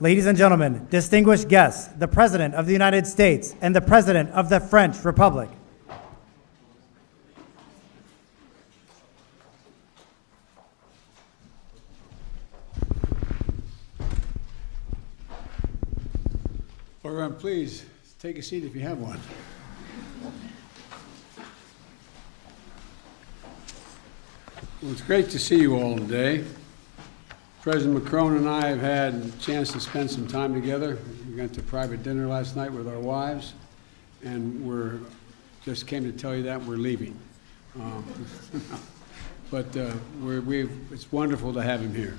Ladies and gentlemen, distinguished guests, the President of the United States and the President of the French Republic. Everyone, please take a seat if you have one. Well, it's great to see you all today. President Macron and I have had a chance to spend some time together. We went to private dinner last night with our wives, and just came to tell you that we're leaving. It's wonderful to have him here.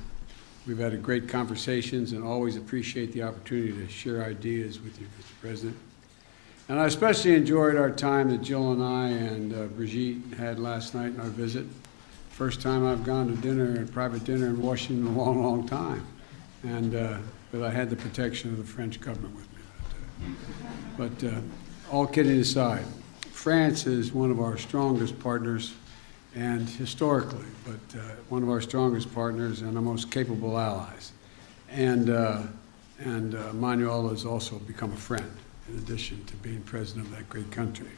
We've had great conversations and always appreciate the opportunity to share ideas with you, Mr. President. And I especially enjoyed our time that Jill and I and Brigitte had last night in our visit. First time I've gone to dinner, a private dinner in Washington in a long, long time. But I had the protection of the French government with me. All kidding aside, France is one of our strongest partners, and historically, one of our strongest partners and our most capable allies. And Emmanuel has also become a friend, in addition to being president of that great country.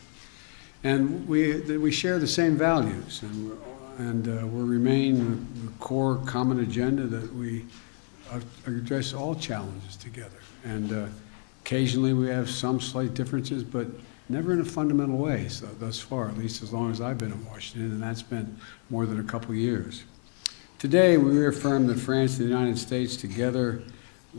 And we share the same values, and we remain the core common agenda that we address all challenges together. And occasionally we have some slight differences, but never in a fundamental way, so thus far, at least as long as I've been in Washington, and that's been more than a couple years. Today, we reaffirm that France and the United States, together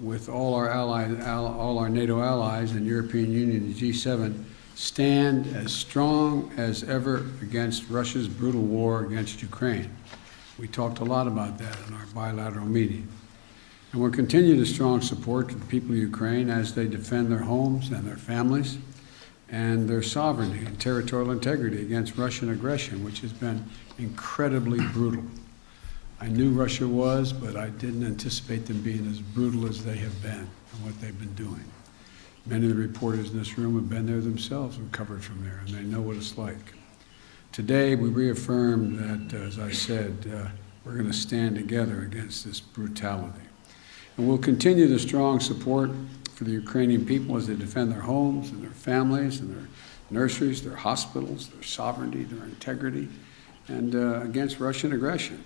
with all our allies, all our NATO allies and European Union and G7, stand as strong as ever against Russia's brutal war against Ukraine. We talked a lot about that in our bilateral meeting. And we'll continue to strong support to the people of Ukraine as they defend their homes and their families and their sovereignty and territorial integrity against Russian aggression, which has been incredibly brutal. I knew Russia was, but I didn't anticipate them being as brutal as they have been and what they've been doing. Many of the reporters in this room have been there themselves and covered from there, and they know what it's like. Today, we reaffirm that, as I said, we're going to stand together against this brutality. And we'll continue the strong support for the Ukrainian people as they defend their homes and their families and their nurseries, their hospitals, their sovereignty, their integrity, and against Russian aggression.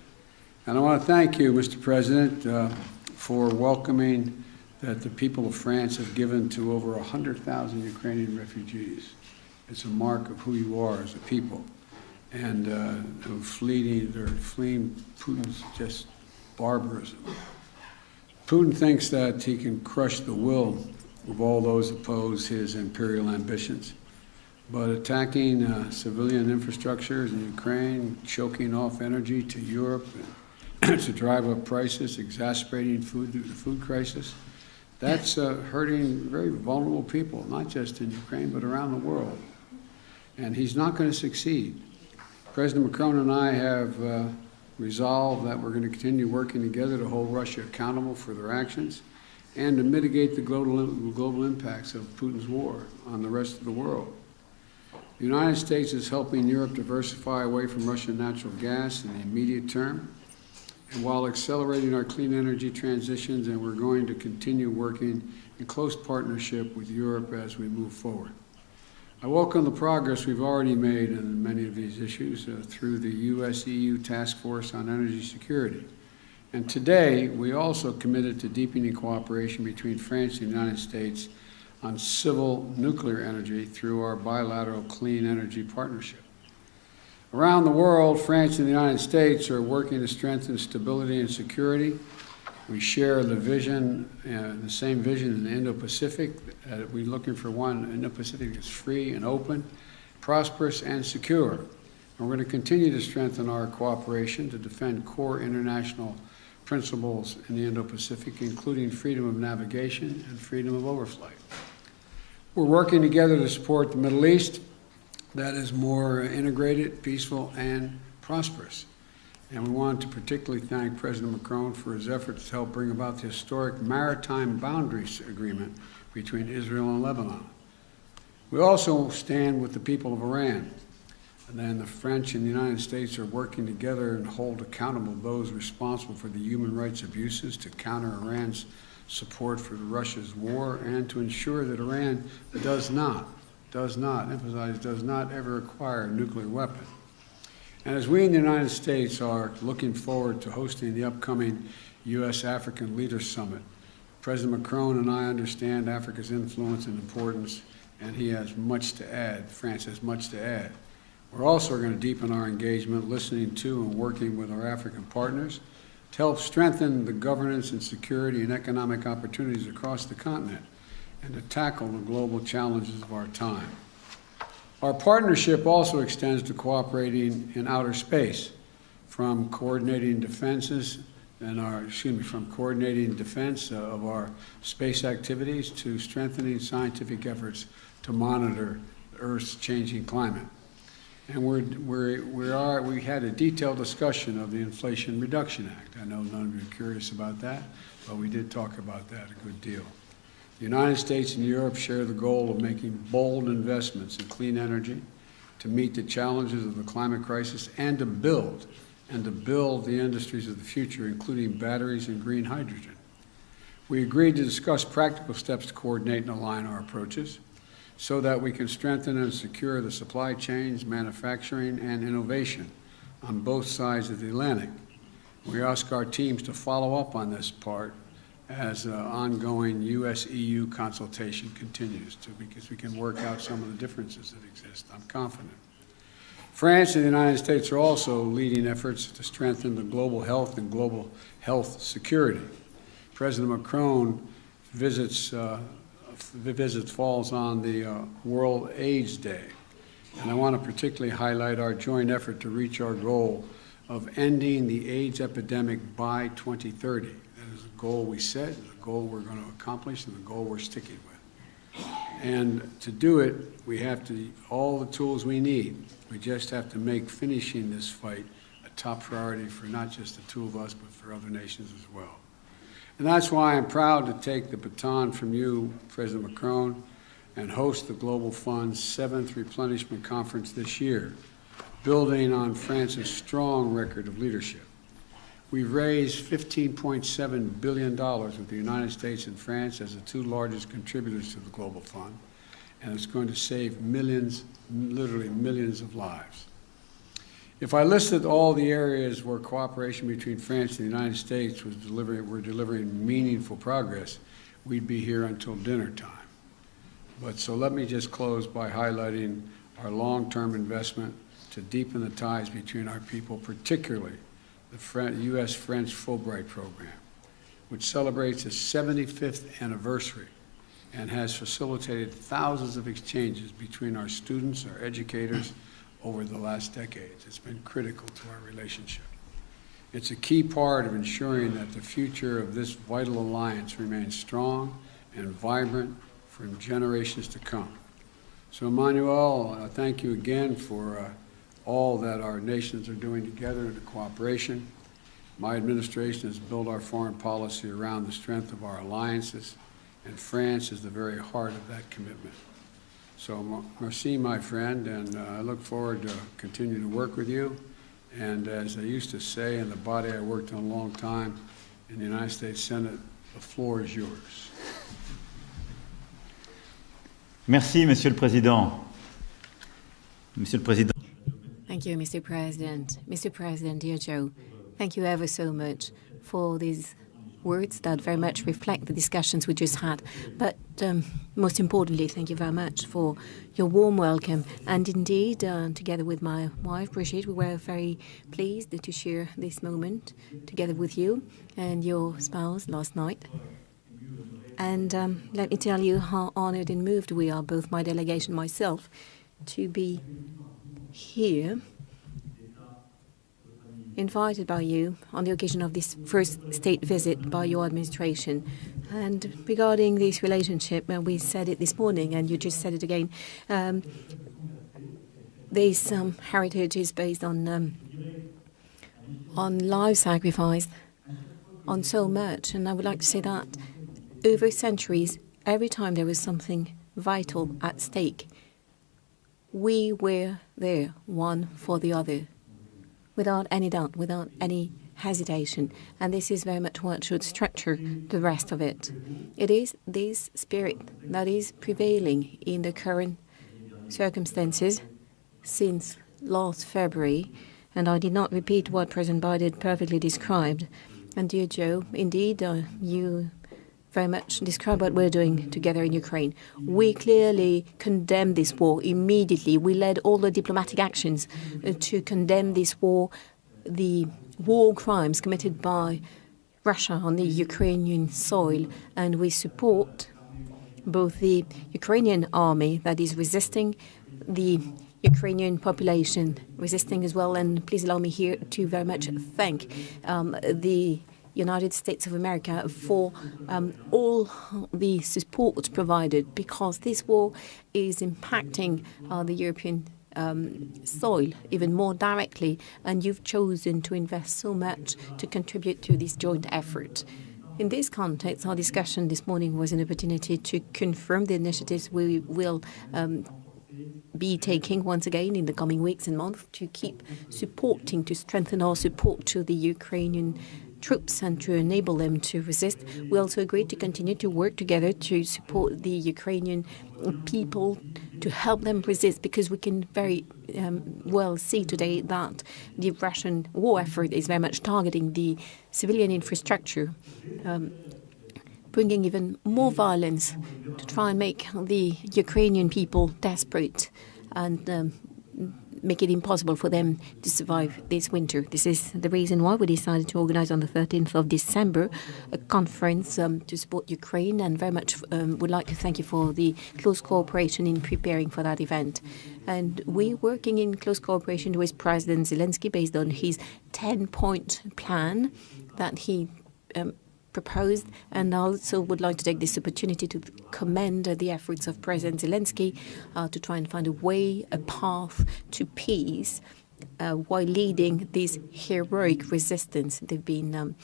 And I want to thank you, Mr. President, for welcoming that the people of France have given to over 100,000 Ukrainian refugees. It's a mark of who you are as a people. And they're fleeing Putin's just barbarism. Putin thinks that he can crush the will of all those who oppose his imperial ambitions. But attacking civilian infrastructures in Ukraine, choking off energy to Europe to drive up prices, exacerbating the food crisis, that's hurting very vulnerable people, not just in Ukraine, but around the world. And he's not going to succeed. President Macron and I have resolved that we're going to continue working together to hold Russia accountable for their actions and to mitigate the global impacts of Putin's war on the rest of the world. The United States is helping Europe diversify away from Russian natural gas in the immediate term, and while accelerating our clean energy transitions, and we're going to continue working in close partnership with Europe as we move forward. I welcome the progress we've already made in many of these issues through the US-EU Task Force on Energy Security. And today, we also committed to deepening cooperation between France and the United States on civil nuclear energy through our bilateral clean energy partnership. Around the world, France and the United States are working to strengthen stability and security. We share the vision, the same vision in the Indo-Pacific. We're looking for one Indo-Pacific that's free and open, prosperous and secure. And we're going to continue to strengthen our cooperation to defend core international principles in the Indo-Pacific, including freedom of navigation and freedom of overflight. We're working together to support the Middle East that is more integrated, peaceful, and prosperous. And we want to particularly thank President Macron for his efforts to help bring about the historic maritime boundaries agreement between Israel and Lebanon. We also stand with the people of Iran. And then the French and the United States are working together and hold accountable those responsible for the human rights abuses to counter Iran's support for Russia's war and to ensure that Iran does not ever acquire a nuclear weapon. And as we in the United States are looking forward to hosting the upcoming U.S.-African Leaders Summit, President Macron and I understand Africa's influence and importance, and he has much to add. France has much to add. We're also going to deepen our engagement, listening to and working with our African partners to help strengthen the governance and security and economic opportunities across the continent and to tackle the global challenges of our time. Our partnership also extends to cooperating in outer space, from coordinating defense of our space activities to strengthening scientific efforts to monitor Earth's changing climate. And we had a detailed discussion of the Inflation Reduction Act. I know none of you are curious about that, but we did talk about that a good deal. The United States and Europe share the goal of making bold investments in clean energy to meet the challenges of the climate crisis and to build the industries of the future, including batteries and green hydrogen. We agreed to discuss practical steps to coordinate and align our approaches so that we can strengthen and secure the supply chains, manufacturing, and innovation on both sides of the Atlantic. We ask our teams to follow up on this part as ongoing U.S.-EU consultation continues, because we can work out some of the differences that exist. I'm confident. France and the United States are also leading efforts to strengthen the global health and global health security. President Macron visits falls on the World AIDS Day, and I want to particularly highlight our joint effort to reach our goal of ending the AIDS epidemic by 2030. That is a goal we set, a goal we're going to accomplish, and the goal we're sticking with. And to do it, we have all the tools we need. We just have to make finishing this fight a top priority for not just the two of us, but for other nations as well. And that's why I'm proud to take the baton from you, President Macron, and host the Global Fund's 7th Replenishment Conference this year, building on France's strong record of leadership. We've raised $15.7 billion with the United States and France as the two largest contributors to the Global Fund, and it's going to save millions, literally millions of lives. If I listed all the areas where cooperation between France and the United States were delivering meaningful progress, we'd be here until dinner time. But so let me just close by highlighting our long-term investment to deepen the ties between our people, particularly the U.S.-French Fulbright program, which celebrates its 75th anniversary and has facilitated thousands of exchanges between our students, our educators, over the last decades. It's been critical to our relationship. It's a key part of ensuring that the future of this vital alliance remains strong and vibrant for generations to come. So, Emmanuel, thank you again for all that our nations are doing together in cooperation. My administration has built our foreign policy around the strength of our alliances, and France is the very heart of that commitment. So, merci, my friend, and I look forward to continuing to work with you. And as I used to say in the body I worked on a long time in the United States Senate, the floor is yours. Merci, Monsieur le Président. Monsieur le Président. Thank you, Mr. President. Mr. President, dear Joe, thank you ever so much for these words that very much reflect the discussions we just had. But most importantly, thank you very much for your warm welcome. And indeed, together with my wife, Brigitte, we were very pleased to share this moment together with you and your spouse last night. And let me tell you how honored and moved we are, both my delegation and myself, to be here, invited by you on the occasion of this first state visit by your administration. And regarding this relationship, we said it this morning, and you just said it again, this heritage is based on life sacrifice, on so much. And I would like to say that over centuries, every time there was something vital at stake, we were there, one for the other, without any doubt, without any hesitation. And this is very much what should structure the rest of it. It is this spirit that is prevailing in the current circumstances since last February. And I did not repeat what President Biden perfectly described. And dear Joe, indeed, you very much describe what we're doing together in Ukraine. We clearly condemn this war immediately. We led all the diplomatic actions to condemn this war, the war crimes committed by Russia on the Ukrainian soil, and we support both the Ukrainian army that is resisting, the Ukrainian population resisting as well. And please allow me here to very much thank the United States of America for all the support provided, because this war is impacting the European soil even more directly, and you've chosen to invest so much to contribute to this joint effort. In this context, our discussion this morning was an opportunity to confirm the initiatives we will be taking once again in the coming weeks and months to keep supporting, to strengthen our support to the Ukrainian troops and to enable them to resist. We also agreed to continue to work together to support the Ukrainian people, to help them resist, because we can very well see today that the Russian war effort is very much targeting the civilian infrastructure, bringing even more violence to try and make the Ukrainian people desperate and make it impossible for them to survive this winter. This is the reason why we decided to organize on the 13th of December a conference to support Ukraine, and very much would like to thank you for the close cooperation in preparing for that event. And we're working in close cooperation with President Zelensky based on his 10-point plan that he proposed, and I also would like to take this opportunity to commend the efforts of President Zelensky to try and find a way, a path to peace while leading this heroic resistance they've been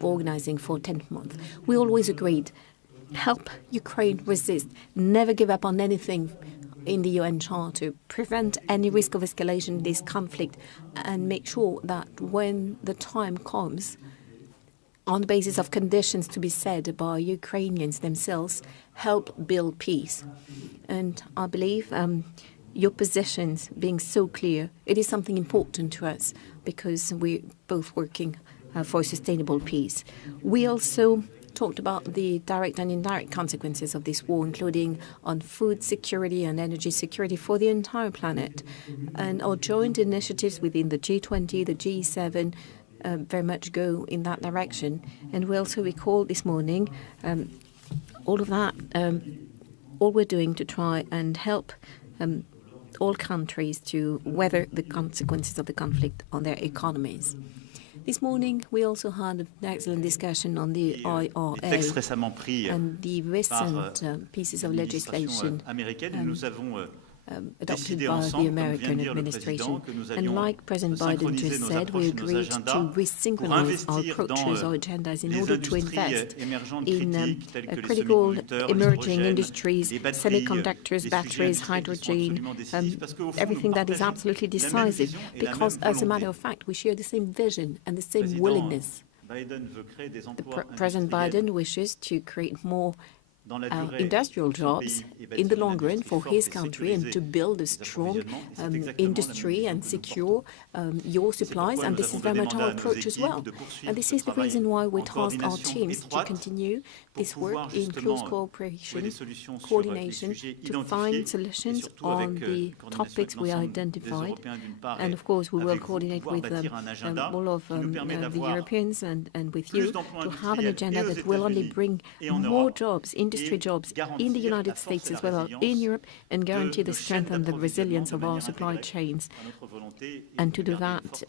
organizing for 10 months. We always agreed, help Ukraine resist, never give up on anything in the UN Charter, prevent any risk of escalation in this conflict, and make sure that when the time comes, on the basis of conditions to be set by Ukrainians themselves, help build peace. And I believe your positions being so clear, it is something important to us, because we're both working for sustainable peace. We also talked about the direct and indirect consequences of this war, including on food security and energy security for the entire planet. And our joint initiatives within the G20, the G7, very much go in that direction. And we also recall this morning all of that, all we're doing to try and help all countries to weather the consequences of the conflict on their economies. This morning, we also had an excellent discussion on the IRA and the recent pieces of legislation adopted by the American administration. And like President Biden just said, we agreed to resynchronize our approaches, our agendas, in order to invest in critical emerging industries, semiconductors, batteries, hydrogen, everything that is absolutely decisive, because as a matter of fact, we share the same vision and the same willingness. President Biden wishes to create more industrial jobs in the long run for his country, and to build a strong industry and secure your supplies. And this is very much our approach as well. And this is the reason why we task our teams to continue this work in close cooperation, coordination, to find solutions on the topics we identified. And of course, we will coordinate with all of the Europeans and with you to have an agenda that will only bring more jobs, industry jobs in the United States as well as in Europe, and guarantee the strength and the resilience of our supply chains, and to do that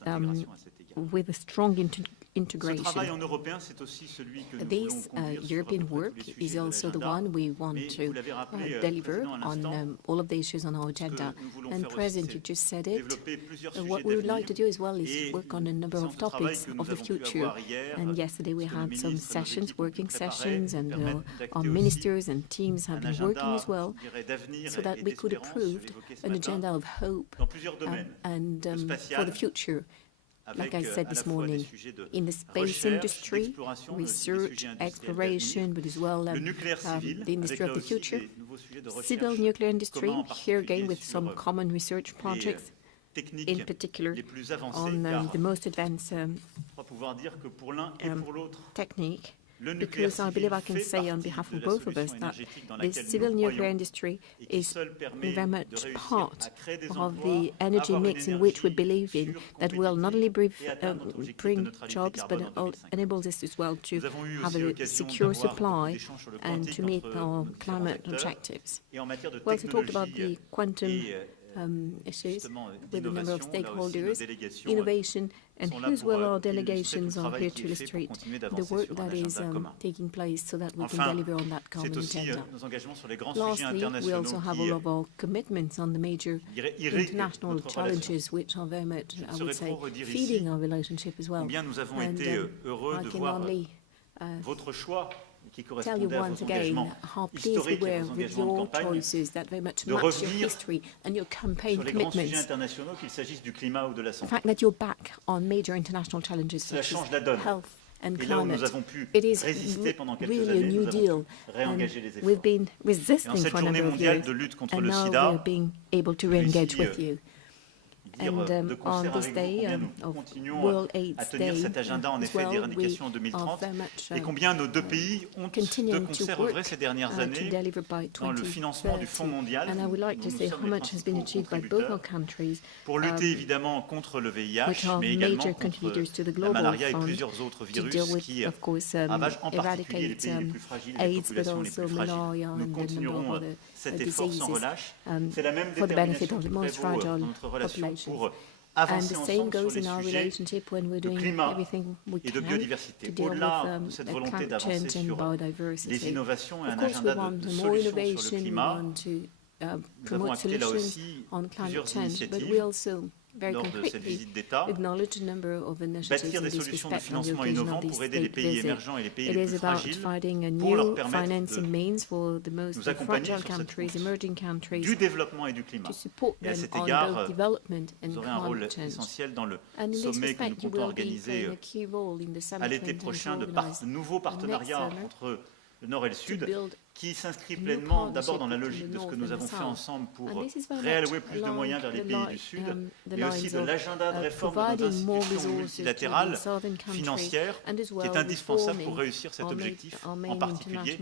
with a strong integration. This European work is also the one we want to deliver on all of the issues on our agenda. And President, you just said it. What we would like to do as well is work on a number of topics of the future. And yesterday we had some sessions, working sessions, and our ministers and teams have been working as well, so that we could approve an agenda of hope and for the future, like I said this morning, in the space industry, research, exploration, but as well the industry of the future, civil nuclear industry, here again with some common research projects, in particular on the most advanced technique, because I believe I can say on behalf of both of us that the civil nuclear industry is very much part of the energy mix in which we believe in, that will not only bring jobs, but it enables us as well to have a secure supply and to meet our climate objectives. We also talked about the quantum issues with a number of stakeholders, innovation, and whose will our delegations are here to illustrate the work that is taking place so that we can deliver on that common agenda. Lastly, we also have all of our commitments on the major international challenges, which are very much, I would say, feeding our relationship as well. And I can only tell you once again how pleased we were with your choices that very much match your history and your campaign commitments. The fact that you're back on major international challenges such as health and climate, it is really a new deal. And we've been resisting for a number of years, and now we're being able to re-engage with you. And on this day of World AIDS Day, as well, we are very much continuing to work to deliver by 2030. And I would like to say how much has been achieved by both our countries, which are major contributors to the Global Fund, to deal with, of course, eradicate AIDS, but also malaria and a number of other diseases for the benefit of the most fragile populations. And the same goes in our relationship when we're doing everything we can to deal with climate change and biodiversity. Of course, we want more innovation, we want to promote solutions on climate change, but we also very concretely acknowledge a number of initiatives in this respect on the occasion of this state visit. It is about finding a new financing means for the most fragile countries, emerging countries, to support them on both development and climate change. And in this respect, you will be playing a key role in the summit we intend to organize next summer, le Nord et le Sud, qui s'inscrit pleinement d'abord dans la logique de ce que nous avons fait ensemble pour réallouer plus de moyens vers les pays du Sud, mais aussi de l'agenda de réforme de nos institutions multilatérales, financières, qui est indispensable pour réussir cet objectif, en particulier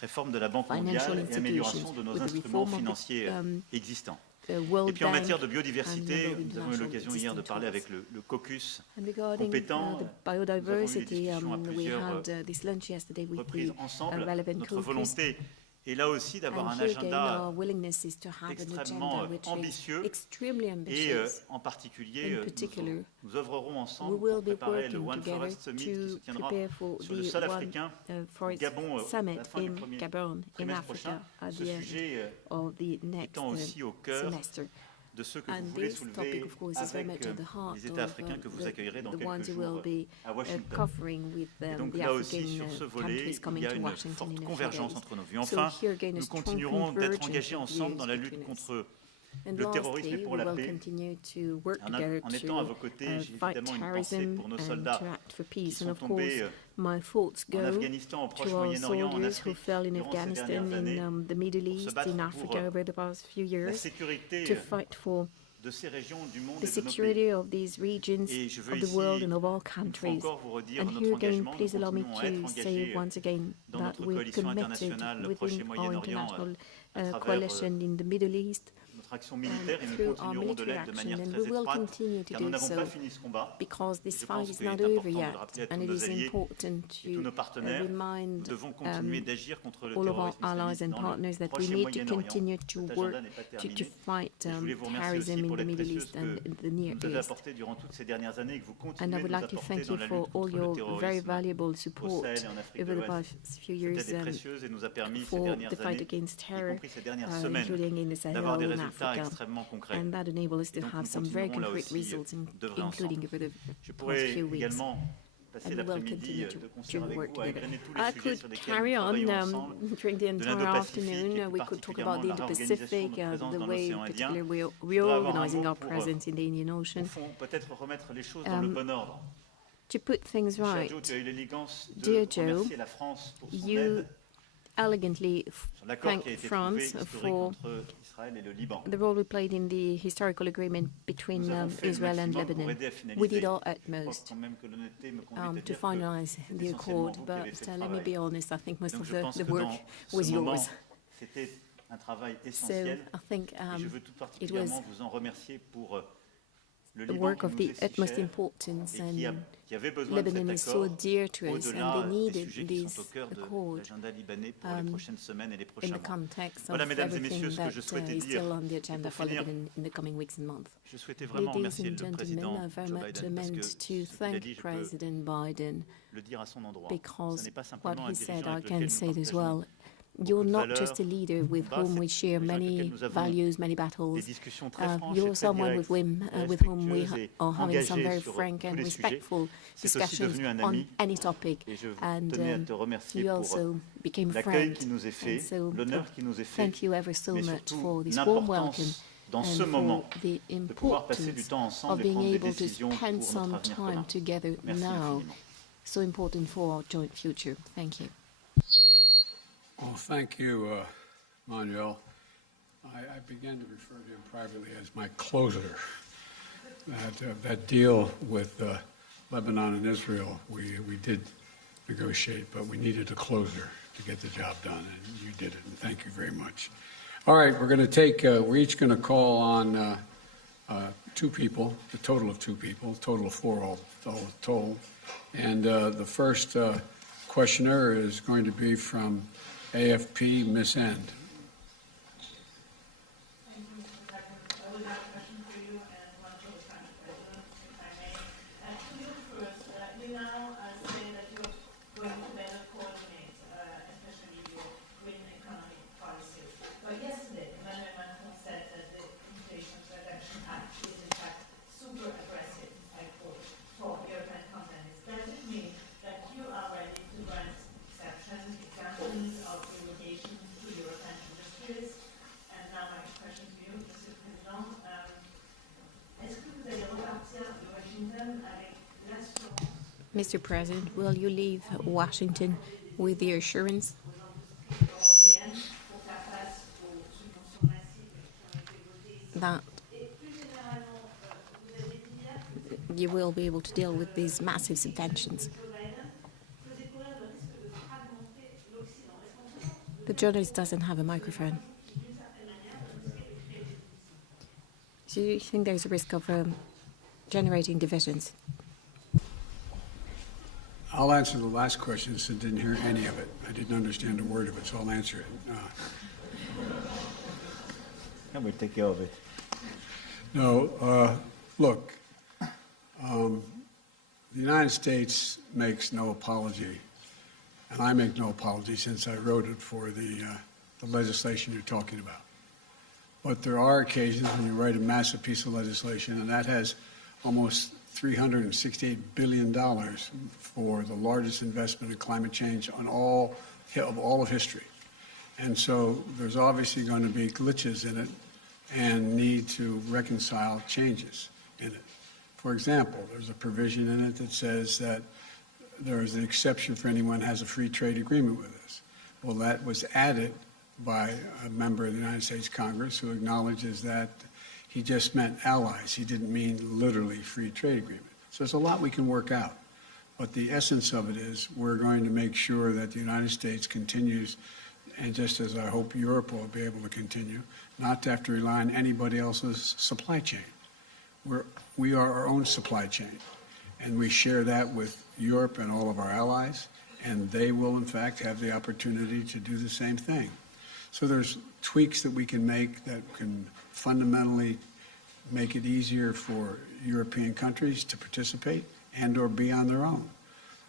réforme de la Banque mondiale et amélioration de nos instruments financiers existants. Et puis en matière de biodiversité, nous avons eu l'occasion hier de parler avec le caucus compétent. Nous avons eu des discussions à plusieurs reprises ensemble. Notre volonté est là aussi d'avoir un agenda extrêmement ambitieux et en particulier nous œuvrerons ensemble pour préparer le One Forest Summit qui se tiendra sur le sol africain au Gabon à la fin du premier trimestre prochain. Ce sujet étant aussi au cœur de ceux que vous voulez soulever avec les États africains que vous accueillerez dans quelques jours à Washington. Et donc là aussi, sur ce volet, il y a une forte convergence entre nos vues. Enfin, nous continuerons d'être engagés ensemble dans la lutte contre le terrorisme et pour la paix, en étant à vos côtés. J'ai évidemment une pensée pour nos soldats qui sont tombés en Afghanistan, au Proche-Moyen-Orient, en Afrique, durant ces dernières années, pour se battre pour la sécurité de ces régions du monde et de nos pays. Et je veux ici encore vous redire notre engagement. Nous continuons à être engagés dans notre coalition internationale Proche et Moyen-Orient à travers notre action militaire, et nous continuerons de l'être de manière très étroite, car nous n'avons pas fini ce combat. Je pense qu'il est important de rappeler à tous nos alliés et tous nos partenaires, nous devons continuer d'agir contre le terrorisme islamiste dans le Proche et Moyen-Orient. Cet agenda n'est pas terminé. Je voulais vous remercier aussi pour l'aide précieuse que vous nous avez apportée durant toutes ces dernières années et que vous continuez de nous apporter dans la lutte contre le terrorisme au Sahel et en Afrique de l'Ouest. Cette aide est précieuse et nous a permis ces dernières années, y compris ces dernières semaines, d'avoir des résultats extrêmement concrets. And that enabled us to have some very concrete results, including over the Je pourrais également passer and we will l'après-midi continue de concert to avec work vous à together. égrener tous I les sujets sur could lesquels carry nous on travaillons ensemble, during the de entire l'Indo-Pacifique et afternoon. plus We could talk about the particulièrement de la Indo-Pacific, réorganisation de notre présence the dans way l'océan Indien. particularly we're Je voudrais avoir un reorganizing mot our pour, presence in the Indian au Ocean. fond, peut-être remettre les choses dans le bon ordre. To put things Cher right, Joe, tu as eu l'élégance de Dear Joe, remercier la France pour son you aide elegantly sur l'accord thank qui a été France trouvé historique for entre Israël et le Liban. the role we played in the historical agreement between Nous avons fait le Israel and maximum pour Lebanon. aider à We finaliser. did our Je crois utmost quand même que l'honnêteté me conduit à to dire que finalize c'est the essentiellement accord, vous qui avez but fait le let me travail. be honest, I think most Donc of je pense the que work dans was ce moment, yours. c'était un travail So essentiel I think et je veux tout it was particulièrement vous en remercier pour le the Liban work qui of nous the est si utmost cher importance, et and qui avait besoin de Lebanon is cet so accord dear to us, au-delà and they des needed sujets qui this sont au cœur de accord l'agenda libanais pour les prochaines semaines et les in prochains the mois. context Voilà, of mesdames et everything messieurs, ce que that je souhaitais is dire. still on the Et agenda pour for finir, Lebanon in the coming weeks and months. je souhaitais vraiment Ladies remercier and le gentlemen, président I very Joe much Biden parce meant que to ce qu'il a thank dit, je peux President Biden le dire à son endroit. Ce because n'est pas what simplement un he said, dirigeant I avec can lequel say nous it as partageons well. You're beaucoup de not valeurs, just a leader with combats, whom we c'est share des gens avec lesquels many nous avons values, many des battles. discussions très franches et You're très someone directes, with whom we respectueuses et are having some very engagées sur frank tous and les sujets. respectful C'est aussi discussions devenu un on ami any topic. et je And tenais à te remercier you pour also became a l'accueil friend. qui nous est fait, And so, l'honneur qui nous est fait, thank you ever so mais much surtout for this warm welcome l'importance dans and ce for moment the de pouvoir passer du importance temps of ensemble et being prendre des able to décisions spend pour some notre avenir time commun. together Merci now. infiniment. So important for our joint future. Thank you. Well, thank you, Emmanuel. I began to refer to him privately as my closer. That deal with Lebanon and Israel, we did negotiate, but we needed a closer to get the job done, and you did it, and thank you very much. All right, we're going to take, we're each going to call on two people, a total of two people, a total of four all told. And the first questioner is going to be from AFP, Miss End. Thank you, Mr. President. I will have a question for you and one for the French President, if I may. And to you first, you now say that you're going to better coordinate, especially your green economic policies. But yesterday, Emmanuel Macron said that the Inflation Reduction Act is in fact super aggressive, I quote, for European companies. Does it mean that you are ready to grant exceptions, exemptions of derogation to European industries? And now my question to you, Monsieur le Président. Est-ce que vous allez repartir de Washington avec l'assurance Mr. President, will you leave Washington with the assurance européenne pour faire face aux subventions massives qui ont été votées ici? that Et plus généralement, vous avez dit hier que you will be able to deal with these massive subventions? Joe Biden faisait courir le risque de fragmenter l'Occident. Est-ce qu'on peut penser The journalist doesn't have a microphone. d'une certaine manière de risquer de créer des divisions? Do you think there's a risk of generating divisions? I'll answer the last question since I didn't hear any of it. I didn't understand a word of it, so I'll answer it. I will take care of it. No, look, the United States makes no apology, and I make no apology since I wrote it for the legislation you're talking about. But there are occasions when you write a massive piece of legislation, and that has almost $368 billion for the largest investment in climate change of all of history. And so there's obviously going to be glitches in it and need to reconcile changes in it. For example, there's a provision in it that says that there is an exception for anyone who has a free trade agreement with us. Well, that was added by a member of the United States Congress who acknowledges that he just meant allies. He didn't mean literally free trade agreement. So there's a lot we can work out. But the essence of it is we're going to make sure that the United States continues, and just as I hope Europe will be able to continue, not to have to rely on anybody else's supply chain. We are our own supply chain, and we share that with Europe and all of our allies, and they will, in fact, have the opportunity to do the same thing. So there's tweaks that we can make that can fundamentally make it easier for European countries to participate and or be on their own.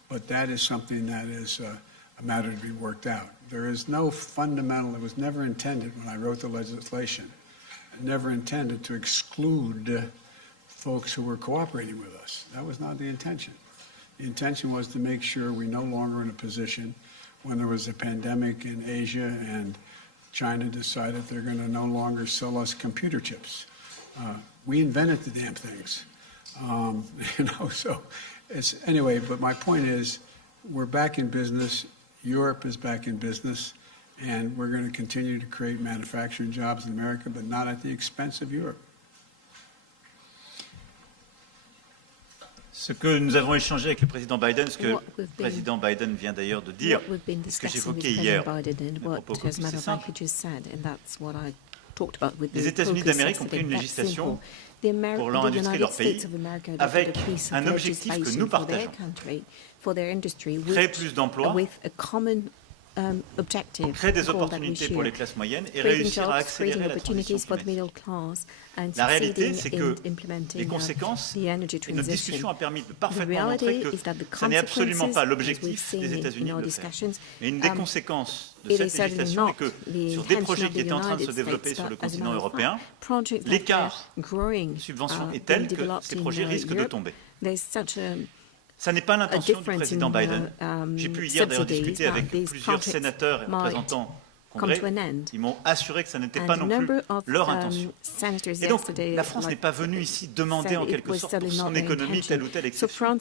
But that is something that is a matter to be worked out. There is no fundamental, it was never intended when I wrote the legislation, never intended to exclude folks who were cooperating with us. That was not the intention. The intention was to make sure we're no longer in a position when there was a pandemic in Asia and China decided they're going to no longer sell us computer chips. We invented the damn things, so anyway, but my point is we're back in business. Europe is back in business, and we're going to continue to create manufacturing jobs in America, but not at the expense of Europe. Ce que nous avons échangé avec le président Biden, ce que le président Biden vient d'ailleurs de dire, ce que j'évoquais hier, à propos que c'est simple. Les États-Unis d'Amérique ont pris une législation pour leur industrie, leur pays, avec un objectif que nous partageons. Créer plus d'emplois, créer des opportunités pour les classes moyennes et réussir à accélérer la transition climatique. La réalité, c'est que les conséquences, et notre discussion a permis de parfaitement montrer que ce n'est absolument pas l'objectif des États-Unis de le faire. Mais une des conséquences de cette législation est que sur des projets qui étaient en train de se développer sur le continent européen, l'écart de subvention est tel que ces projets risquent de tomber. Ça n'est pas l'intention du président Biden. J'ai pu hier d'ailleurs discuter avec plusieurs sénateurs et représentants Congrès. Ils m'ont assuré que ça n'était pas non plus leur intention. Et donc, la France n'est pas venue ici demander en quelque sorte pour son économie telle ou telle exception.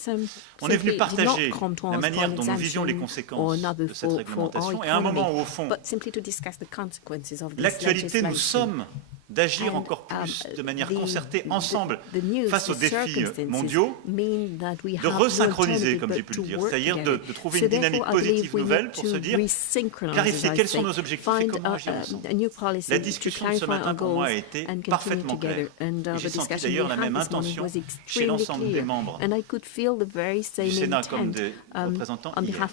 On est venu partager la manière dont nous visions les conséquences de cette réglementation et à un moment où, au fond, l'actualité nous somme d'agir encore plus de manière concertée ensemble face aux défis mondiaux, de resynchroniser, comme j'ai pu le dire, c'est-à-dire de trouver une dynamique positive nouvelle pour se dire, clarifier quels sont nos objectifs et comment agir ensemble. La discussion de ce matin pour moi a été parfaitement claire. J'ai senti d'ailleurs la même intention chez l'ensemble des membres du Sénat comme des représentants hier.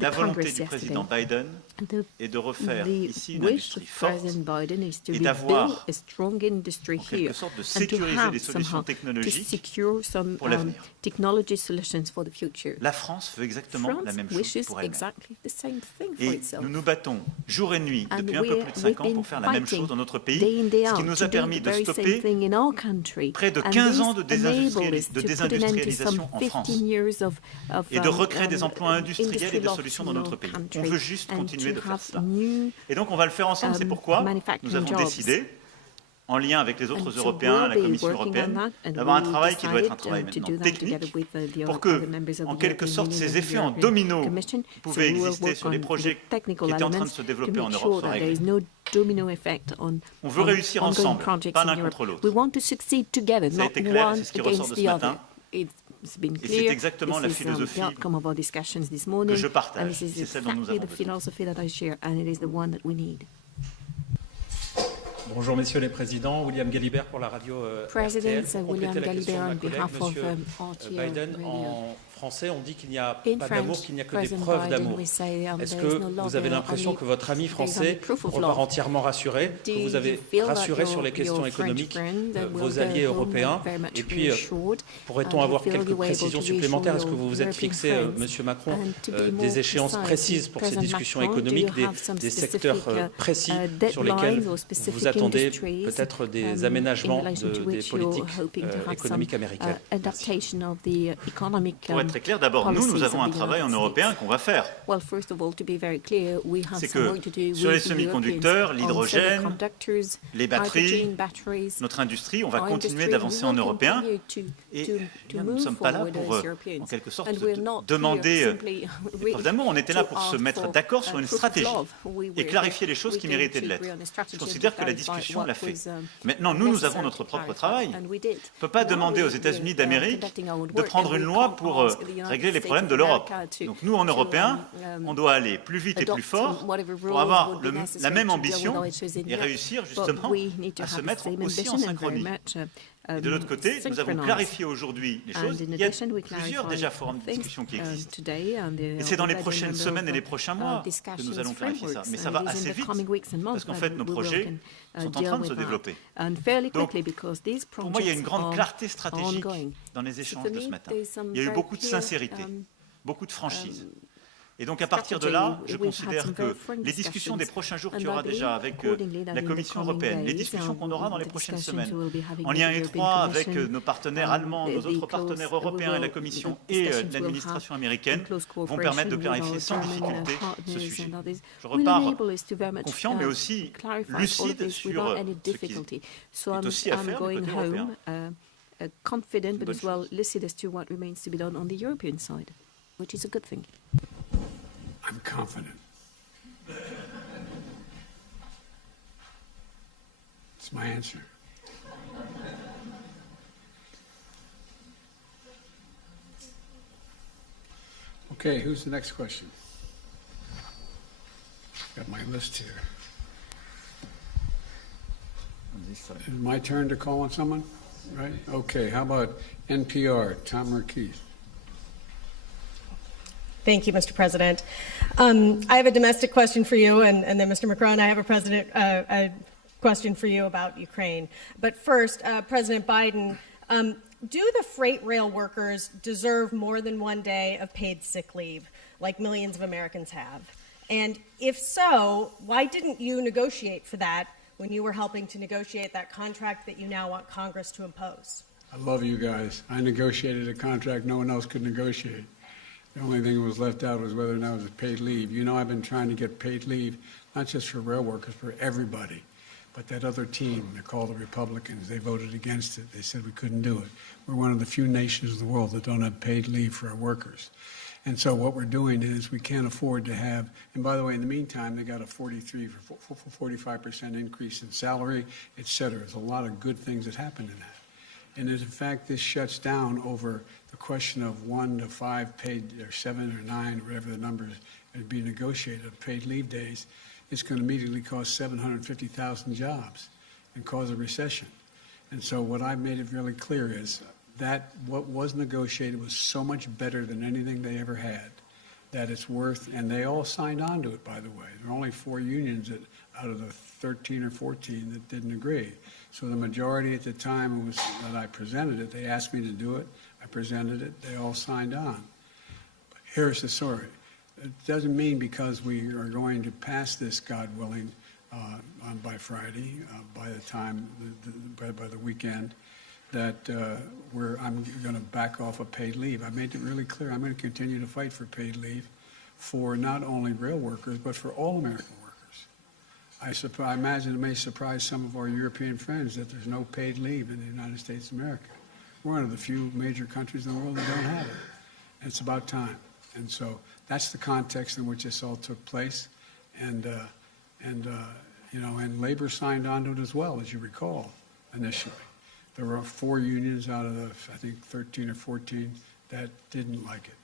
La volonté du président Biden est de refaire ici une industrie forte et d'avoir, en quelque sorte, de sécuriser les solutions technologiques pour l'avenir. La France veut exactement la même chose pour elle-même. Et nous nous battons jour et nuit depuis un peu plus de 5 ans pour faire la même chose dans notre pays, ce qui nous a permis de stopper près de 15 ans de désindustrialisation en France et de recréer des emplois industriels et des solutions dans notre pays. On veut juste continuer de faire cela. Et donc on va le faire ensemble, c'est pourquoi nous avons décidé, en lien avec les autres Européens, la Commission européenne, d'avoir un travail qui doit être un travail maintenant technique pour que, en quelque sorte, ces effets en domino qui pouvaient exister sur les projets qui étaient en train de se développer en Europe soient réglés. On veut réussir ensemble, pas l'un contre l'autre. Ça a été clair, c'est ce qui ressort de ce matin. Et c'est exactement la philosophie que je partage, c'est celle dont nous avons besoin. Bonjour messieurs les présidents, William Galibert pour la radio RTL. Pour compléter la question de ma collègue, monsieur Biden, en français on dit qu'il n'y a pas d'amour, qu'il n'y a que des preuves d'amour. Est-ce que vous avez l'impression que votre ami français repart entièrement rassuré, que vous avez rassuré sur les questions économiques vos alliés européens? Et puis, pourrait-on avoir quelques précisions supplémentaires? Est-ce que vous vous êtes fixé, monsieur Macron, des échéances précises pour ces discussions économiques, des secteurs précis sur lesquels vous attendez peut-être des aménagements des politiques économiques américaines? Merci. Pour être très clair, d'abord, nous avons un travail en européen qu'on va faire. C'est que sur les semi-conducteurs, l'hydrogène, les batteries, notre industrie, on va continuer d'avancer en européen. Et nous ne sommes pas là pour, en quelque sorte, demander des preuves d'amour. On était là pour se mettre d'accord sur une stratégie et clarifier les choses qui méritaient de l'être. Je considère que la discussion l'a fait. Maintenant, nous avons notre propre travail. On ne peut pas demander aux États-Unis d'Amérique de prendre une loi pour régler les problèmes de l'Europe. Donc nous, en Européens, on doit aller plus vite et plus fort pour avoir la même ambition et réussir justement à se mettre aussi en synchronie. Et de l'autre côté, nous avons clarifié aujourd'hui les choses. Il y a plusieurs déjà forums de discussion qui existent. Et c'est dans les prochaines semaines et les prochains mois que nous allons clarifier ça. Mais ça va assez vite, parce qu'en fait, nos projets sont en train de se développer. Donc, pour moi, il y a une grande clarté stratégique dans les échanges de ce matin. Il y a eu beaucoup de sincérité, beaucoup de franchise. Et donc à partir de là, je considère que les discussions des prochains jours qu'il y aura déjà avec la Commission européenne, les discussions qu'on aura dans les prochaines semaines, en lien étroit avec nos partenaires allemands, nos autres partenaires européens et la Commission et l'administration américaine, vont permettre de clarifier sans difficulté ce sujet. Je repars confiant, mais aussi lucide sur ce qui est aussi à faire du côté européen. Confident, but as well lucid as to what remains to be done on the European side, which is a good thing. I'm confident. It's my answer. Okay, who's the next question? Got my list here. Is it my turn to call on someone? Right? Okay, how about NPR, Tom Merkis? Thank you, Mr. President. I have a domestic question for you, and then, Mr. Macron, I have a question for you about Ukraine. But first, President Biden, do the freight rail workers deserve more than 1 day of paid sick leave, like millions of Americans have? And if so, why didn't you negotiate for that when you were helping to negotiate that contract that you now want Congress to impose? I love you guys. I negotiated a contract no one else could negotiate. The only thing that was left out was whether or not it was paid leave. You know, I've been trying to get paid leave, not just for rail workers, for everybody. But that other team, they're called the Republicans, they voted against it. They said we couldn't do it. We're one of the few nations in the world that don't have paid leave for our workers. And so what we're doing is we can't afford to have, and by the way, in the meantime, they got a 45% increase in salary, et cetera. There's a lot of good things that happened in that. And in fact, this shuts down over the question of 1 to 5 paid, or 7 or 9, whatever the numbers would be negotiated of paid leave days. It's going to immediately cost 750,000 jobs and cause a recession. And so what I've made it really clear is that what was negotiated was so much better than anything they ever had, that it's worth, and they all signed on to it, by the way. There are only 4 unions out of the 13 or 14 that didn't agree. So the majority at the time that I presented it, they asked me to do it, I presented it, they all signed on. But here's the story. It doesn't mean because we are going to pass this, God willing, by Friday, by the time, by the weekend, that I'm going to back off of paid leave. I made it really clear I'm going to continue to fight for paid leave for not only rail workers, but for all American workers. I imagine it may surprise some of our European friends that there's no paid leave in the United States of America. We're one of the few major countries in the world that don't have it. And it's about time. And so that's the context in which this all took place. And labor signed on to it as well, as you recall, initially. There were 4 unions out of the, I think, 13 or 14 that didn't like it.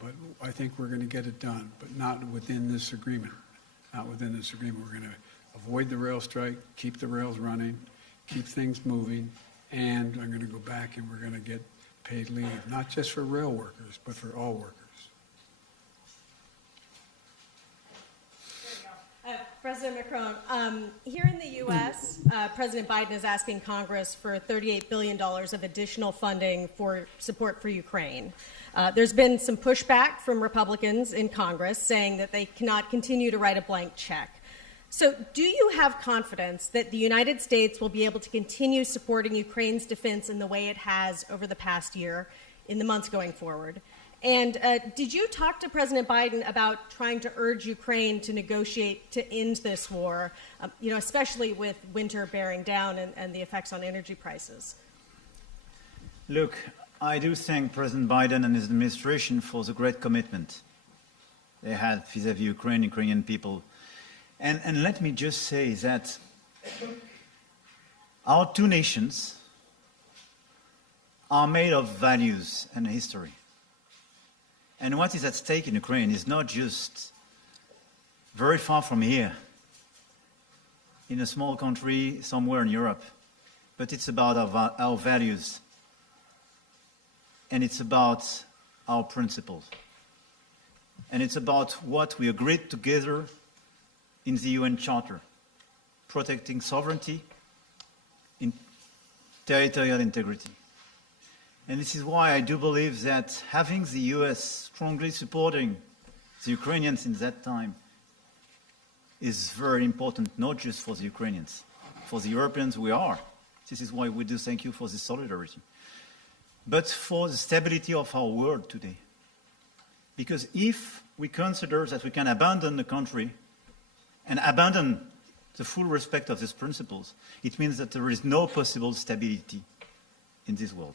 But I think we're going to get it done, but not within this agreement. Not within this agreement. We're going to avoid the rail strike, keep the rails running, keep things moving, and I'm going to go back and we're going to get paid leave, not just for rail workers, but for all workers. President Macron, here in the U.S., President Biden is asking Congress for $38 billion of additional funding for support for Ukraine. There's been some pushback from Republicans in Congress saying that they cannot continue to write a blank check. So do you have confidence that the United States will be able to continue supporting Ukraine's defense in the way it has over the past year, in the months going forward? And did you talk to President Biden about trying to urge Ukraine to negotiate to end this war, especially with winter bearing down and the effects on energy prices? Look, I do thank President Biden and his administration for the great commitment they had vis-à-vis Ukrainian people. And let me just say that our two nations are made of values and history. And what is at stake in Ukraine is not just very far from here, in a small country somewhere in Europe, but it's about our values, and it's about our principles, and it's about what we agreed together in the UN Charter, protecting sovereignty, in territorial integrity. And this is why I do believe that having the US strongly supporting the Ukrainians in that time is very important, not just for the Ukrainians. For the Europeans, we are. This is why we do thank you for this solidarity. But for the stability of our world today. Because if we consider that we can abandon the country and abandon the full respect of these principles, it means that there is no possible stability in this world.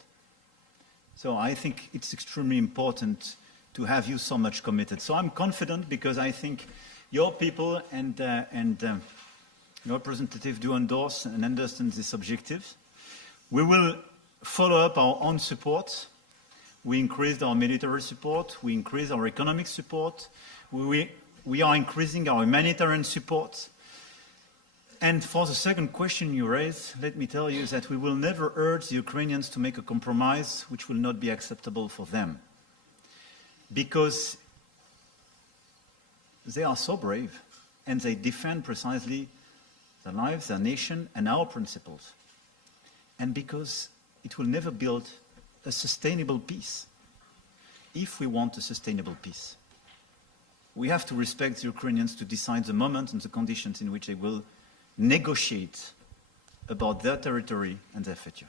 So I think it's extremely important to have you so much committed. So I'm confident because I think your people and your representative do endorse and understand these objectives. We will follow up our own support. We increased our military support. We increased our economic support. We are increasing our humanitarian support. And for the second question you raised, let me tell you that we will never urge the Ukrainians to make a compromise which will not be acceptable for them. Because they are so brave, and they defend precisely their lives, their nation, and our principles. And because it will never build a sustainable peace. If we want a sustainable peace, we have to respect the Ukrainians to decide the moment and the conditions in which they will negotiate about their territory and their future.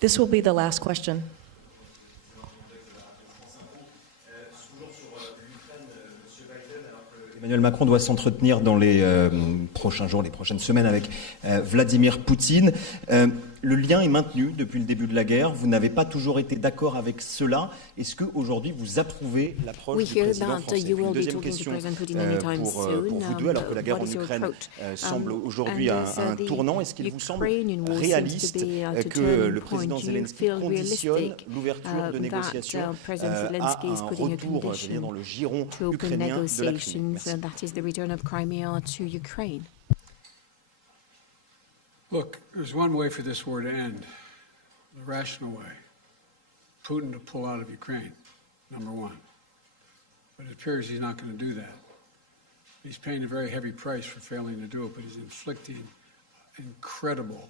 This will be the last question. Emmanuel Macron doit s'entretenir dans les prochains jours, les prochaines semaines avec Vladimir Poutine. Le lien est maintenu depuis le début de la guerre. Vous n'avez pas toujours été d'accord avec cela. Est-ce qu'aujourd'hui vous approuvez l'approche du président français? Une deuxième question pour vous deux, alors que la guerre en Ukraine semble aujourd'hui à un tournant. Est-ce qu'il vous semble réaliste que le président Zelensky conditionne l'ouverture de négociations à un retour, je veux dire, dans le giron ukrainien de la Crimée? Merci. Look, there's one way for this war to end, the rational way. Putin to pull out of Ukraine, number one. But it appears he's not going to do that. He's paying a very heavy price for failing to do it, but he's inflicting incredible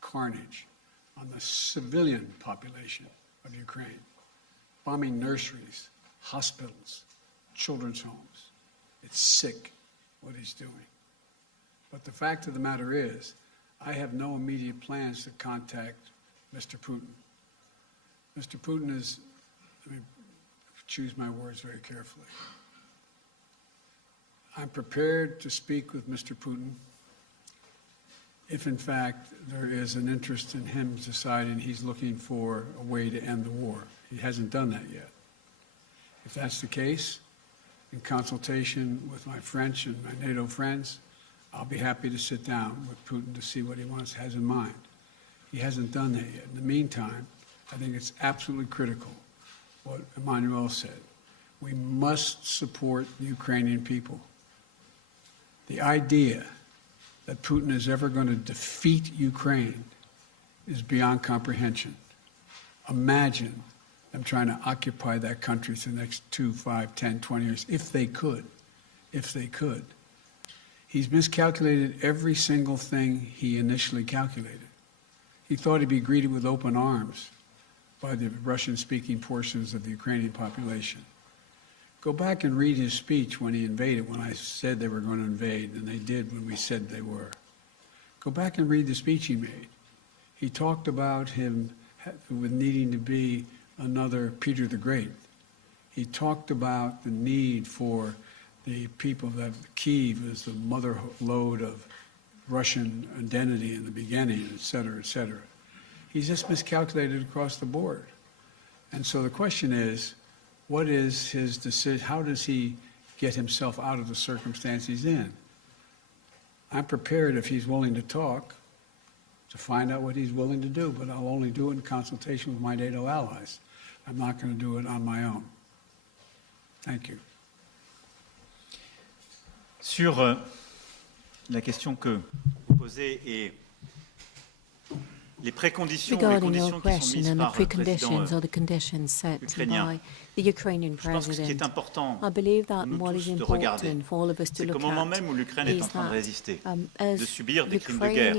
carnage on the civilian population of Ukraine, bombing nurseries, hospitals, children's homes. It's sick what he's doing. But the fact of the matter is, I have no immediate plans to contact Mr. Putin. Mr. Putin is, let me choose my words very carefully. I'm prepared to speak with Mr. Putin if, in fact, there is an interest in him deciding he's looking for a way to end the war. He hasn't done that yet. If that's the case, in consultation with my French and my NATO friends, I'll be happy to sit down with Putin to see what he has in mind. He hasn't done that yet. In the meantime, I think it's absolutely critical what Emmanuel said. We must support the Ukrainian people. The idea that Putin is ever going to defeat Ukraine is beyond comprehension. Imagine them trying to occupy that country for the next 2, 5, 10, 20 years, if they could. He's miscalculated every single thing he initially calculated. He thought he'd be greeted with open arms by the Russian-speaking portions of the Ukrainian population. Go back and read his speech when he invaded, when I said they were going to invade, and they did when we said they were. Go back and read the speech he made. He talked about him with needing to be another Peter the Great. He talked about the need for the people that Kyiv is the mother lode of Russian identity in the beginning, et cetera, et cetera. He's just miscalculated across the board. And so the question is, what is his decision? How does he get himself out of the circumstance he's in? I'm prepared, if he's willing to talk, to find out what he's willing to do, but I'll only do it in consultation with my NATO allies. I'm not going to do it on my own. Thank you. Sur la question que vous posez et les préconditions ou les conditions qui sont mises par le président ukrainien, je pense que ce qui est important pour nous tous de regarder, c'est qu'au moment même où l'Ukraine est en train de résister, de subir des crimes de guerre,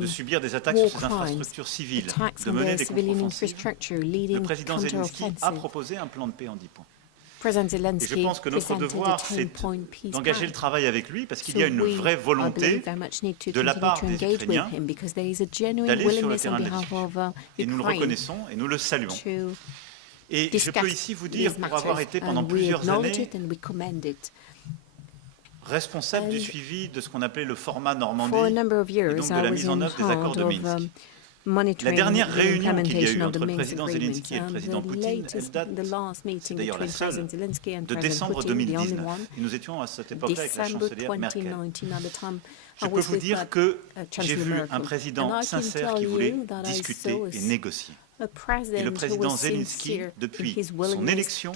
de subir des attaques sur ses infrastructures civiles, de mener des contre-offensives, le président Zelensky a proposé un plan de paix en 10 points. Et je pense que notre devoir, c'est d'engager le travail avec lui, parce qu'il y a une vraie volonté de la part des Ukrainiens d'aller sur le terrain de la discussion. Et nous le reconnaissons et nous le saluons. Et je peux ici vous dire, pour avoir été pendant plusieurs années responsable du suivi de ce qu'on appelait le format Normandie, et donc de la mise en œuvre des accords de Minsk. La dernière réunion qu'il y a eu entre le président Zelensky et le président Poutine, elle date, c'est d'ailleurs la seule, de décembre 2019. Et nous étions à cette époque-là avec la chancelière Merkel. Je peux vous dire que j'ai vu un président sincère qui voulait discuter et négocier. Et le président Zelensky, depuis son élection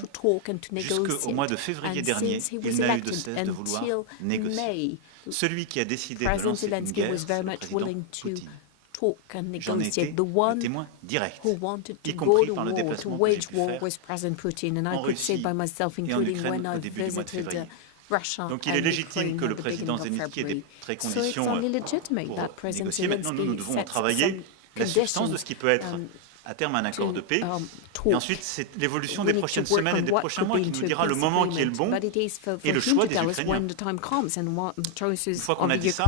jusqu'au mois de février dernier, il n'a eu de cesse de vouloir négocier. Celui qui a décidé de lancer une guerre, c'est le président Poutine. J'en ai été le témoin direct, y compris par le déplacement que j'ai pu faire en Russie et en Ukraine au début du mois de février. Donc il est légitime que le président Zelensky ait des préconditions pour négocier. Maintenant, nous devons travailler la substance de ce qui peut être à terme un accord de paix. Et ensuite, c'est l'évolution des prochaines semaines et des prochains mois qui nous dira le moment qui est le bon et le choix des Ukrainiens. Une fois qu'on a dit ça,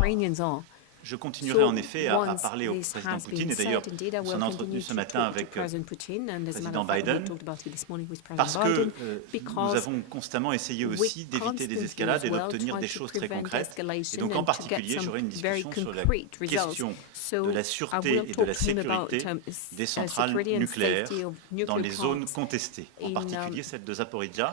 je continuerai en effet à parler au président Poutine, et d'ailleurs, on s'en a entretenu ce matin avec le président Biden, parce que nous avons constamment essayé aussi d'éviter des escalades et d'obtenir des choses très concrètes. Et donc en particulier, j'aurai une discussion sur la question de la sûreté et de la sécurité des centrales nucléaires dans les zones contestées, en particulier celle de Zaporizhzhia,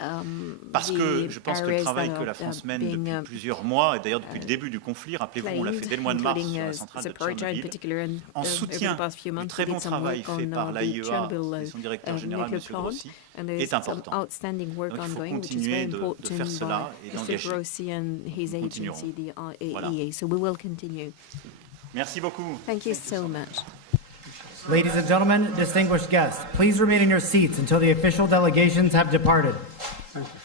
parce que je pense que le travail que la France mène depuis plusieurs mois, et d'ailleurs depuis le début du conflit, rappelez-vous, on l'a fait dès le mois de mars, sur la centrale de Tchernobyl, en soutien du très bon travail fait par l'AIEA et son directeur général, M. Grossi, est important. Donc il faut continuer de faire cela et d'engager. Nous continuerons. Voilà. Merci beaucoup. Thank you so much. Ladies and gentlemen, distinguished guests, please remain in your seats until the official delegations have departed. Thank you.